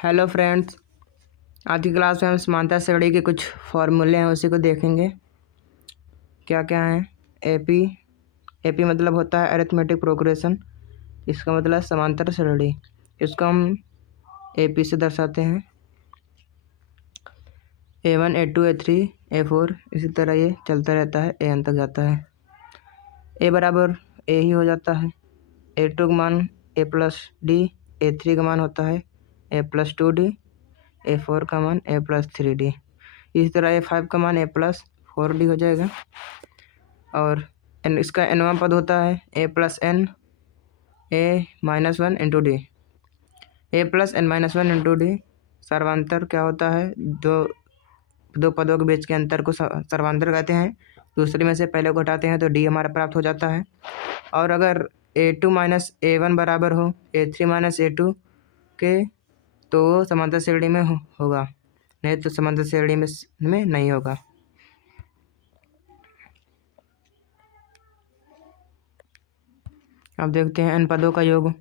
Hello friends, आज की class में हम समांतर श्रेणी के कुछ फॉर्मूले हैं उसी को देखेंगे। क्या क्या हैं? एपी मतलब होता है अरिथमेटिक प्रोग्रेशन। इसका मतलब समांतर श्रेणी। इसको हम एपी से दर्शाते हैं। A1 A2 A3 A4 इसी तरह ये चलता रहता है, एन तक जाता है। ए बराबर ए ही हो जाता है। A2 का मान A+D, A3 का मान होता है A+2D, A4 का मान A+3D। इसी तरह A5 का मान A+4D हो जाएगा। और इसका nवां पद होता है A+n A-1 into D. A+n-1 into D सर्वांतर क्या होता है? दो पदों के बीच के अंतर को सर्वांतर कहते हैं। दूसरे में से पहले को हटाते हैं तो डी हमारा प्राप्त हो जाता है। और अगर A2 माइनस A1 बराबर हो A3 माइनस A2 के तो वो समांतर श्रेणी में होगा, नहीं तो समांतर श्रेणी में नहीं होगा। अब देखते हैं n पदों का योग।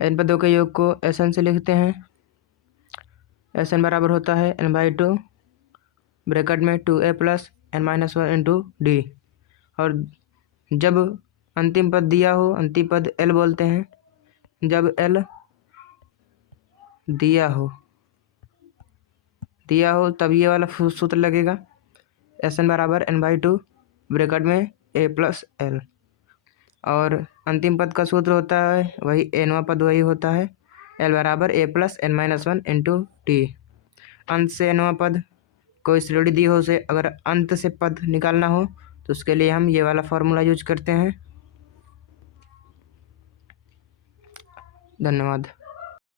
n पदों के योग को Sn से लिखते हैं। Sn बराबर होता है n/2 ब्रैकेट में 2a plus n-1 into D. और जब अंतिम पद दिया हो, अंतिम पद l बोलते हैं, जब l दिया हो तब ये वाला सूत्र लगेगा। Sn बराबर n/2 ब्रैकेट में a प्लस l। और अंतिम पद का सूत्र होता है वही nवां पद वही होता है l बराबर a+n-1 इंटू टी। अंत से nवां पद कोई श्रेणी दी हो उसे अगर अंत से पद निकालना हो तो उसके लिए हम ये वाला फॉर्मूला यूज करते हैं। धन्यवाद।